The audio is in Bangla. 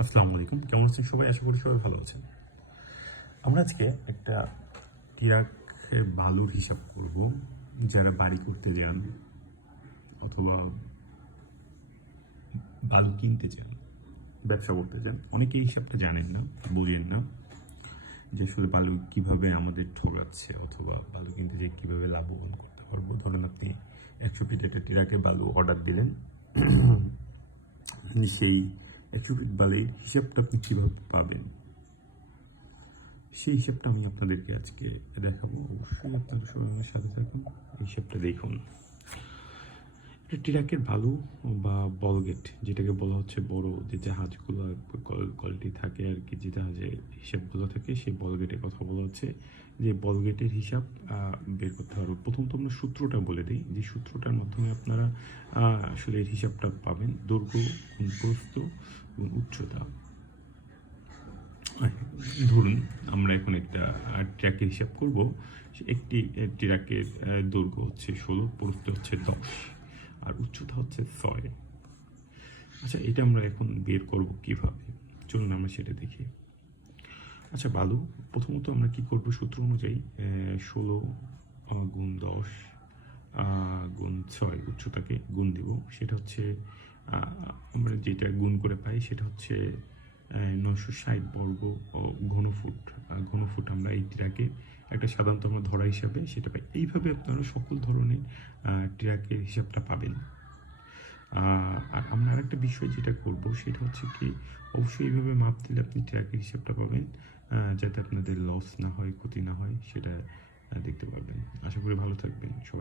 আসসালামু আলাইকুম, কেমন আছেন সবাই? আশা করি সবাই ভালো আছেন। আমরা আজকে একটা ট্রাকের বালুর হিসাব করব। যারা বাড়ি করতে যান অথবা বালু কিনতে চান, ব্যবসা করতে চান, অনেকেই হিসাবটা জানেন না, বুঝেন না যে আসলে বালু কীভাবে আমাদের ঠকাচ্ছে, অথবা বালু কিনতে যেয়ে কীভাবে লাভবান করতে পারবো। ধরেন আপনি 100 ফিট একটা ট্রাকে বালু অর্ডার দিলেন, সেই 100 ফিট বালির হিসাবটা আপনি কীভাবে পাবেন, সেই হিসাবটা আমি আপনাদেরকে আজকে দেখাবো। অবশ্যই আপনারা সবাই আমার সাথে থাকুন, হিসাবটা দেখুন। এটা ট্রাকের বালু বা বলগেট, যেটাকে বলা হচ্ছে বড় যে জাহাজগুলো কোয়ালিটি থাকে আর কি, যে জাহাজে হিসাবগুলো থাকে, সেই বলগেটের কথা বলা হচ্ছে। যে বলগেটের হিসাব বের করতে পারবো। প্রথম তো আমরা সূত্রটা বলে দিই, যে সূত্রটার মাধ্যমে আপনারা আসলে এর হিসাবটা পাবেন। দৈর্ঘ্য গুণ প্রস্থ গুণ উচ্চতা। ধরুন আমরা এখন একটা ট্র্যাকের হিসাব করব। একটি ট্র্যাকের দৈর্ঘ্য হচ্ছে 16, প্রস্থ হচ্ছে 10, আর উচ্চতা হচ্ছে 6। আচ্ছা, এটা আমরা এখন বের করব কিভাবে? চলুন আমরা সেটা দেখি। আচ্ছা, বালু প্রথমত আমরা কি করব, সূত্র অনুযায়ী 16 গুণ 10 গুণ 6 উচ্চতাকে গুণ দিব। সেটা হচ্ছে আমরা যেটা গুণ করে পাই সেটা হচ্ছে 960 বর্গ ঘনফুট। ঘনফুট আমরা এই ট্রাকে একটা সাধারণত আমরা ধরা হিসাবে সেটা পাই। এইভাবে আপনারা সকল ধরনের ট্রাকের হিসাবটা পাবেন। আর আমরা আরেকটা বিষয় যেটা করব সেটা হচ্ছে কি, অবশ্যই এইভাবে মাপ দিলে আপনি ট্র্যাকের হিসাবটা পাবেন, যাতে আপনাদের লস না হয়, ক্ষতি না হয়, সেটা দেখতে পারবেন। আশা করি ভালো থাকবেন সবাই।